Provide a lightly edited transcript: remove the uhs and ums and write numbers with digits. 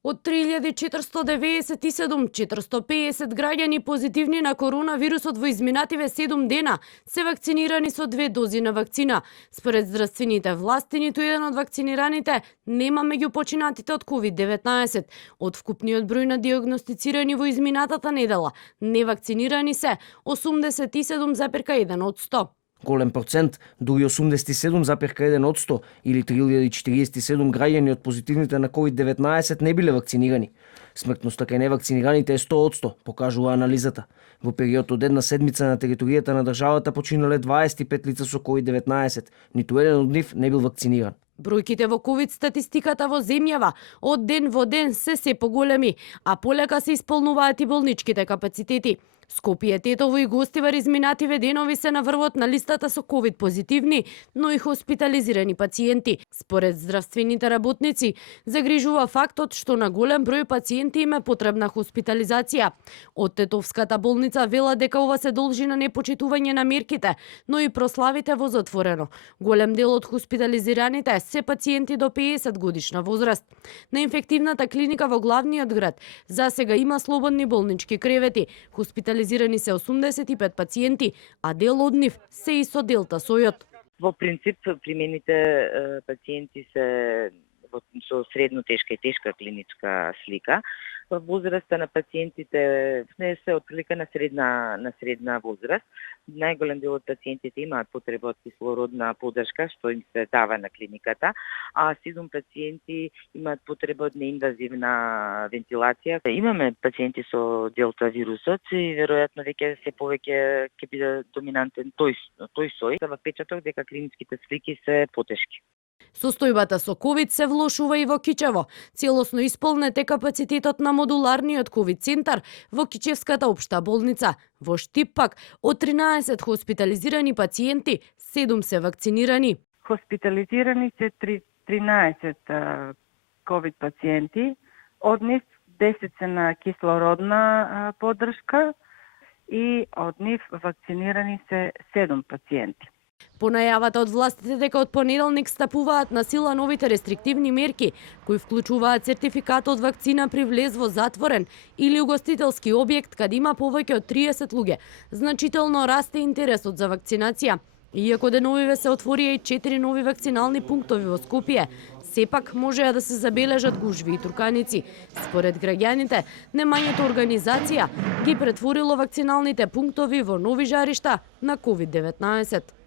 Од 3497, 450 граѓани позитивни на коронавирусот во изминативе 7 дена се вакцинирани со 2 дози на вакцина. Според здравствените власти, ниту еден од вакцинираните нема меѓу починатите од COVID-19. Од вкупниот број на диагностицирани во изминатата недела, невакцинирани се 87,1 од 100. Голем процент, дури 87,1 од 100 или 3047 граѓани од позитивните на COVID-19 не биле вакцинирани. Смртноста кај невакцинираните е 100 од 100, покажува анализата. Во период од една седмица на територијата на државата починале 25 лица со COVID-19, ниту еден од нив не бил вакциниран. Бројките во ковид статистиката во земјава од ден во ден се поголеми, а полека се исполнуваат и болничките капацитети. Скопје, Тетово и Гостивар изминативе денови се на врвот на листата со ковид позитивни, но и хоспитализирани пациенти. Според здравствените работници, загрижува фактот што на голем број пациенти им е потребна хоспитализација. Од Тетовската болница вела дека ова се должи на непочитување на мерките, но и прославите во затворено. Голем дел од хоспитализираните се пациенти до 50 годишна возраст. На инфективната клиника во главниот град засега има слободни болнички кревети. Хоспитализирани се 85 пациенти, а дел од нив се и со делта сојот. Во принцип, примените пациенти се со средно тешка и тешка клиничка слика. Возраста на пациентите не се отприлика на средна возраст. Најголем дел од пациентите имаат потреба од кислородна поддршка, што им се дава на клиниката, а 7 пациенти имаат потреба од неинвазивна вентилација. Имаме пациенти со делта вирусот и веројатно веќе се повеќе ќе биде доминантен тој сој. За впечаток дека клиничките слики се потешки. Состојбата со ковид се влошува и во Кичево. Целосно исполнет е капацитетот на модуларниот ковид центар во Кичевската општа болница. Во Штип пак од 13 хоспитализирани пациенти, 7 се вакцинирани. Хоспитализирани се 13 ковид пациенти, од нив 10 се на кислородна поддршка и од нив вакцинирани се 7 пациенти. По најавата од властите дека од понеделник стапуваат на сила новите рестриктивни мерки, кои вклучуваат сертификат од вакцина при влез во затворен или угостителски објект каде има повеќе од 30 луѓе, значително расте интересот за вакцинација. Иако деновиве се отворија и 4 нови вакцинални пунктови во Скопје, сепак можеа да се забележат гужви и труканици. Според граѓаните, немањето организација ги претворило вакциналните пунктови во нови жаришта на COVID-19.